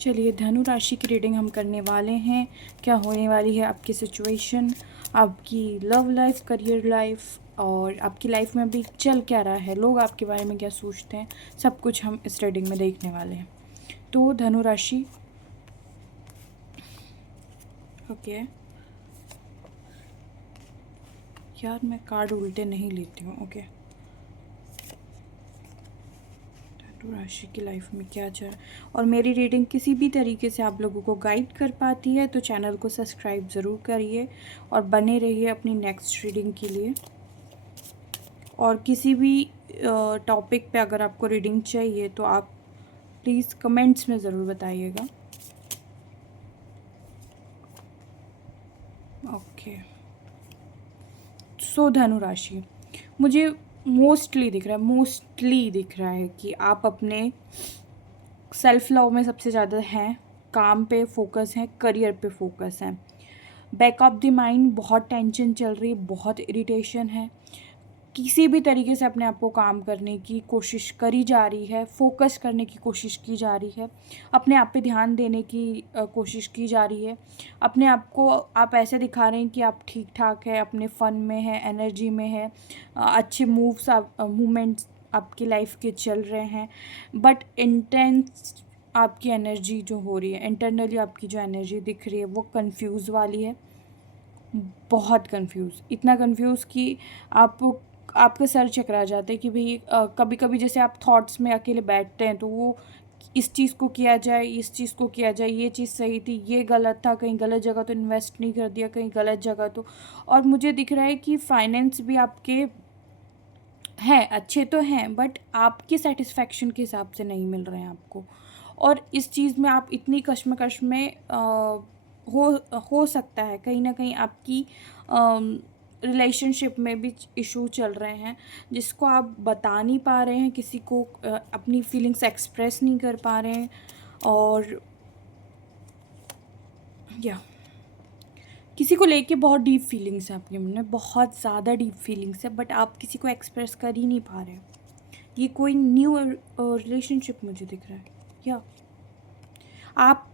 चलिए धनु राशि की रीडिंग हम करने वाले हैं। क्या होने वाली है आपकी सिचुएशन, आपकी लव लाइफ, करियर लाइफ और आपकी लाइफ में अभी चल क्या रहा है, लोग आपके बारे में क्या सोचते हैं, सब कुछ हम इस रीडिंग में देखने वाले हैं। तो धनु राशि, ओके यार मैं कार्ड उल्टे नहीं लेती हूँ। ओके, धनु राशि की लाइफ में क्या चल, और मेरी रीडिंग किसी भी तरीके से आप लोगों को गाइड कर पाती है तो चैनल को सब्सक्राइब ज़रूर करिए और बने रहिए अपनी नेक्स्ट रीडिंग के लिए। और किसी भी टॉपिक पे अगर आपको रीडिंग चाहिए तो आप प्लीज़ कमेंट्स में ज़रूर बताइएगा। ओके, सो धनु राशि, मुझे मोस्टली दिख रहा है कि आप अपने सेल्फ लव में सबसे ज़्यादा हैं, काम पे फोकस है, करियर पे फोकस है। बैक ऑफ द माइंड बहुत टेंशन चल रही है, बहुत इरिटेशन है, किसी भी तरीके से अपने आप को काम करने की कोशिश करी जा रही है, फोकस करने की कोशिश की जा रही है, अपने आप पे ध्यान देने की कोशिश की जा रही है। अपने आप को आप ऐसे दिखा रहे हैं कि आप ठीक ठाक है, अपने फ़न में है, एनर्जी में है, अच्छे मूवमेंट्स आपकी लाइफ के चल रहे हैं। बट इंटेंस आपकी एनर्जी जो हो रही है, इंटरनली आपकी जो एनर्जी दिख रही है वो कंफ्यूज वाली है, बहुत कंफ्यूज, इतना कंफ्यूज कि आपका सर चकरा जाता है कि भाई कभी कभी जैसे आप थॉट्स में अकेले बैठते हैं तो वो इस चीज़ को किया जाए, इस चीज़ को किया जाए, ये चीज़ सही थी, ये गलत था, कहीं गलत जगह तो इन्वेस्ट नहीं कर दिया, कहीं गलत जगह तो। और मुझे दिख रहा है कि फाइनेंस भी आपके हैं, अच्छे तो हैं, बट आपकी सेटिस्फैक्शन के हिसाब से नहीं मिल रहे हैं आपको। और इस चीज़ में आप इतनी कश्मकश में हो सकता है कहीं ना कहीं आपकी रिलेशनशिप में भी इशू चल रहे हैं जिसको आप बता नहीं पा रहे हैं किसी को, अपनी फीलिंग्स एक्सप्रेस नहीं कर पा रहे हैं। और या किसी को लेके बहुत डीप फीलिंग्स है आपके मन में, बहुत ज़्यादा डीप फीलिंग्स है, बट आप किसी को एक्सप्रेस कर ही नहीं पा रहे हैं। ये कोई न्यू रिलेशनशिप मुझे दिख रहा है, या आप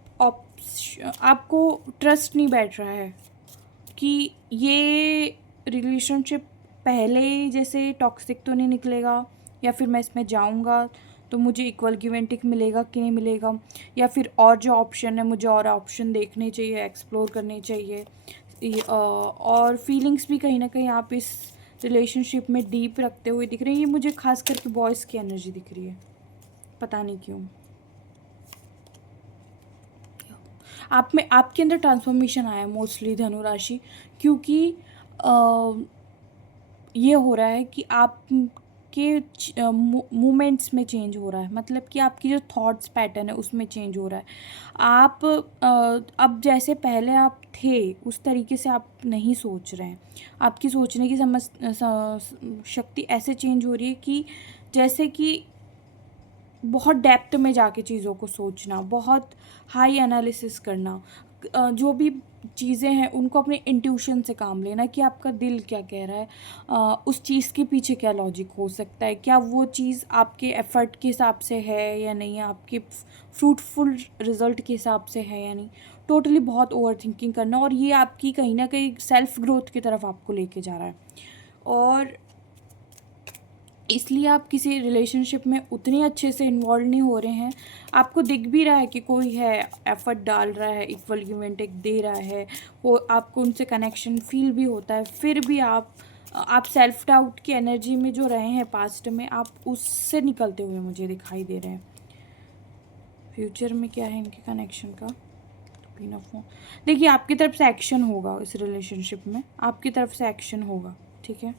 आपको ट्रस्ट नहीं बैठ रहा है कि ये रिलेशनशिप पहले जैसे टॉक्सिक तो नहीं निकलेगा, या फिर मैं इसमें जाऊंगा तो मुझे इक्वल गिव एंड टेक मिलेगा कि नहीं मिलेगा, या फिर और जो ऑप्शन है मुझे और ऑप्शन देखने चाहिए, एक्सप्लोर करने चाहिए। और फीलिंग्स भी कहीं ना कहीं आप इस रिलेशनशिप में डीप रखते हुए दिख रहे हैं। ये मुझे खास करके बॉयज़ की एनर्जी दिख रही है, पता नहीं क्यों। आप में आपके अंदर ट्रांसफॉर्मेशन आया है मोस्टली धनु राशि, क्योंकि ये हो रहा है कि आप के मूवमेंट्स में चेंज हो रहा है, मतलब कि आपकी जो थॉट्स पैटर्न है उसमें चेंज हो रहा है। आप अब जैसे पहले आप थे उस तरीके से आप नहीं सोच रहे हैं। आपकी सोचने की शक्ति ऐसे चेंज हो रही है कि जैसे कि बहुत डेप्थ में जाके चीज़ों को सोचना, बहुत हाई एनालिसिस करना, जो भी चीज़ें हैं उनको अपने इंट्यूशन से काम लेना कि आपका दिल क्या कह रहा है, उस चीज़ के पीछे क्या लॉजिक हो सकता है, क्या वो चीज़ आपके एफर्ट के हिसाब से है या नहीं, आपके फ्रूटफुल रिजल्ट के हिसाब से है या नहीं। टोटली बहुत ओवर थिंकिंग करना, और ये आपकी कहीं ना कहीं सेल्फ ग्रोथ की तरफ आपको लेके जा रहा है। और इसलिए आप किसी रिलेशनशिप में उतने अच्छे से इन्वॉल्व नहीं हो रहे हैं। आपको दिख भी रहा है कि कोई है, एफर्ट डाल रहा है, इक्वल गिव एंड टेक दे रहा है, वो आपको उनसे कनेक्शन फील भी होता है, फिर भी आप सेल्फ डाउट की एनर्जी में जो रहे हैं पास्ट में, आप उससे निकलते हुए मुझे दिखाई दे रहे हैं। फ्यूचर में क्या है इनके कनेक्शन का, बिना फोन, देखिए आपकी तरफ से एक्शन होगा इस रिलेशनशिप में, आपकी तरफ से एक्शन होगा, ठीक है,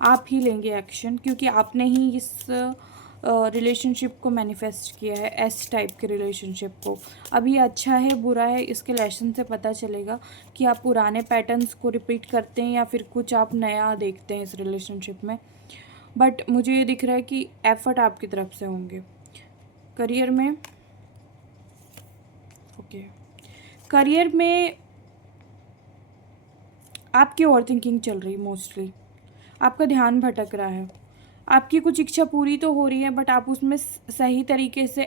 आप ही लेंगे एक्शन, क्योंकि आपने ही इस रिलेशनशिप को मैनिफेस्ट किया है, एस टाइप के रिलेशनशिप को। अब ये अच्छा है बुरा है इसके लेसन से पता चलेगा कि आप पुराने पैटर्न्स को रिपीट करते हैं या फिर कुछ आप नया देखते हैं इस रिलेशनशिप में। बट मुझे ये दिख रहा है कि एफर्ट आपकी तरफ से होंगे। करियर में, ओके, करियर में आपकी ओवर थिंकिंग चल रही, मोस्टली आपका ध्यान भटक रहा है। आपकी कुछ इच्छा पूरी तो हो रही है बट आप उसमें सही तरीके से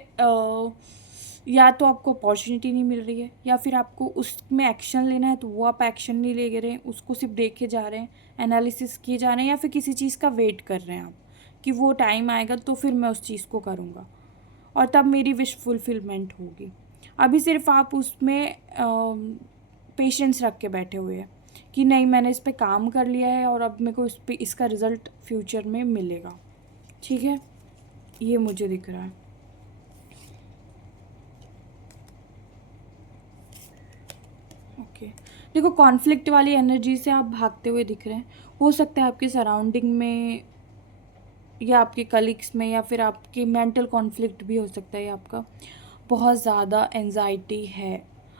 या तो आपको अपॉर्चुनिटी नहीं मिल रही है, या फिर आपको उसमें एक्शन लेना है तो वो आप एक्शन नहीं ले रहे हैं, उसको सिर्फ देखे जा रहे हैं, एनालिसिस किए जा रहे हैं, या फिर किसी चीज़ का वेट कर रहे हैं आप कि वो टाइम आएगा तो फिर मैं उस चीज़ को करूँगा और तब मेरी विश फुलफिलमेंट होगी। अभी सिर्फ आप उसमें पेशेंस रख के बैठे हुए हैं कि नहीं, मैंने इस पे काम कर लिया है और अब मेरे को इस पे इसका रिज़ल्ट फ्यूचर में मिलेगा। ठीक है, ये मुझे दिख रहा है। ओके, देखो कॉन्फ्लिक्ट वाली एनर्जी से आप भागते हुए दिख रहे हैं। हो सकता है आपके सराउंडिंग में या आपके कलीग्स में या फिर आपके मेंटल कॉन्फ्लिक्ट भी हो सकता है। आपका बहुत ज़्यादा एंजाइटी है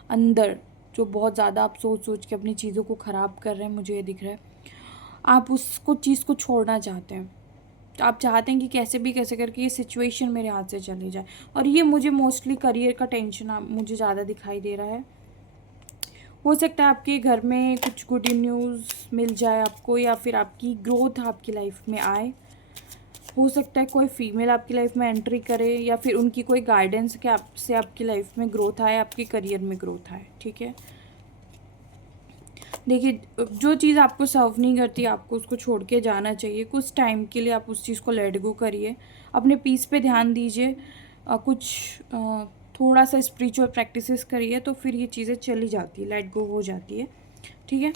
अंदर, जो बहुत ज़्यादा आप सोच सोच के अपनी चीज़ों को ख़राब कर रहे हैं, मुझे ये दिख रहा है। आप उसको चीज़ को छोड़ना चाहते हैं, आप चाहते हैं कि कैसे भी कैसे करके ये सिचुएशन मेरे हाथ से चली जाए। और ये मुझे मोस्टली करियर का टेंशन मुझे ज़्यादा दिखाई दे रहा है। हो सकता है आपके घर में कुछ गुड न्यूज़ मिल जाए आपको, या फिर आपकी ग्रोथ आपकी लाइफ में आए। हो सकता है कोई फीमेल आपकी लाइफ में एंट्री करे, या फिर उनकी कोई गाइडेंस के आपसे आपकी लाइफ में ग्रोथ आए, आपके करियर में ग्रोथ आए। ठीक है, देखिए जो चीज़ आपको सर्व नहीं करती आपको उसको छोड़ के जाना चाहिए। कुछ टाइम के लिए आप उस चीज़ को लेट गो करिए, अपने पीस पे ध्यान दीजिए, थोड़ा सा स्पिरिचुअल प्रैक्टिसेस करिए, तो फिर ये चीज़ें चली जाती है, लेट गो हो जाती है। ठीक है,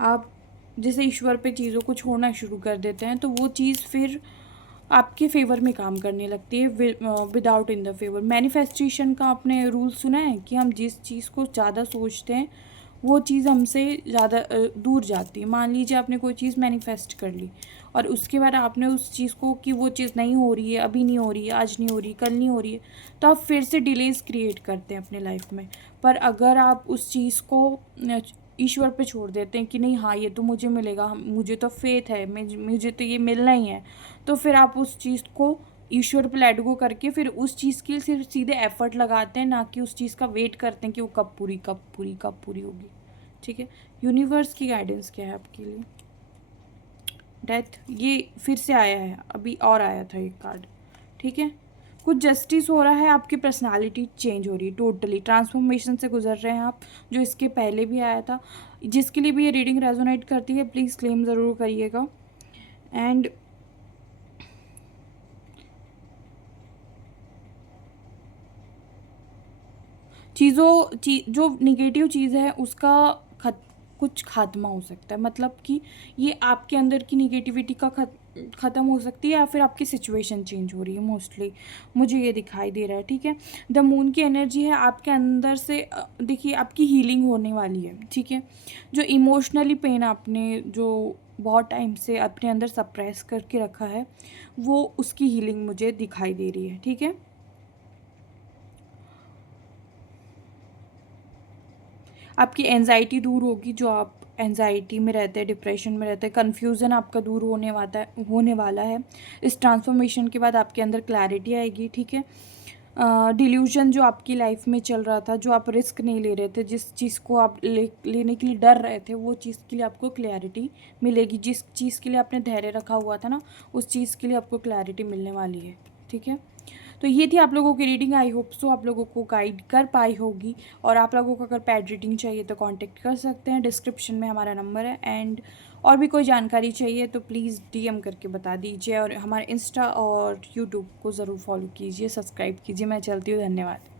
आप जैसे ईश्वर पे चीज़ों को छोड़ना शुरू कर देते हैं तो वो चीज़ फिर आपके फेवर में काम करने लगती है, without in the favour. Manifestation का आपने रूल सुना है कि हम जिस चीज़ को ज़्यादा सोचते हैं वो चीज़ हमसे ज़्यादा दूर जाती है। मान लीजिए आपने कोई चीज़ मैनिफेस्ट कर ली और उसके बाद आपने उस चीज़ को कि वो चीज़ नहीं हो रही है, अभी नहीं हो रही है, आज नहीं हो रही, कल नहीं हो रही है, तो आप फिर से डिलेज क्रिएट करते हैं अपने लाइफ में। पर अगर आप उस चीज़ को ईश्वर पे छोड़ देते हैं कि नहीं, हाँ ये तो मुझे मिलेगा, मुझे तो फेथ है, मुझे तो ये मिलना ही है, तो फिर आप उस चीज़ को ईश्वर पे लेट गो करके फिर उस चीज़ के लिए सिर्फ सीधे एफर्ट लगाते हैं, ना कि उस चीज़ का वेट करते हैं कि वो कब पूरी कब पूरी कब पूरी होगी। ठीक है, यूनिवर्स की गाइडेंस क्या है आपके लिए? डेथ, ये फिर से आया है, अभी और आया था एक कार्ड। ठीक है, कुछ जस्टिस हो रहा है, आपकी पर्सनालिटी चेंज हो रही है, टोटली ट्रांसफॉर्मेशन से गुजर रहे हैं आप, जो इसके पहले भी आया था। जिसके लिए भी ये रीडिंग रेजोनेट करती है प्लीज़ क्लेम ज़रूर करिएगा। एंड जो निगेटिव चीज़ है उसका कुछ खात्मा हो सकता है, मतलब कि ये आपके अंदर की निगेटिविटी का ख़त्म हो सकती है, या फिर आपकी सिचुएशन चेंज हो रही है, मोस्टली मुझे ये दिखाई दे रहा है। ठीक है, द मून की एनर्जी है आपके अंदर से, देखिए आपकी हीलिंग होने वाली है। ठीक है, जो इमोशनली पेन आपने जो बहुत टाइम से अपने अंदर सप्रेस करके रखा है, वो उसकी हीलिंग मुझे दिखाई दे रही है। ठीक है, आपकी एंजाइटी दूर होगी, जो आप एंजाइटी में रहते हैं, डिप्रेशन में रहते हैं, कन्फ्यूज़न आपका दूर होने वाला है। इस ट्रांसफॉर्मेशन के बाद आपके अंदर क्लैरिटी आएगी। ठीक है, डिल्यूजन जो आपकी लाइफ में चल रहा था, जो आप रिस्क नहीं ले रहे थे, जिस चीज़ को आप लेने के लिए डर रहे थे, वो चीज़ के लिए आपको क्लैरिटी मिलेगी। जिस चीज़ के लिए आपने धैर्य रखा हुआ था ना, उस चीज़ के लिए आपको क्लैरिटी मिलने वाली है। ठीक है, तो ये थी आप लोगों की रीडिंग। आई होप सो आप लोगों को गाइड कर पाई होगी। और आप लोगों को अगर पेड रीडिंग चाहिए तो कांटेक्ट कर सकते हैं, डिस्क्रिप्शन में हमारा नंबर है। एंड और भी कोई जानकारी चाहिए तो प्लीज़ डीएम करके बता दीजिए, और हमारे इंस्टा और यूट्यूब को ज़रूर फॉलो कीजिए, सब्सक्राइब कीजिए। मैं चलती हूँ, धन्यवाद।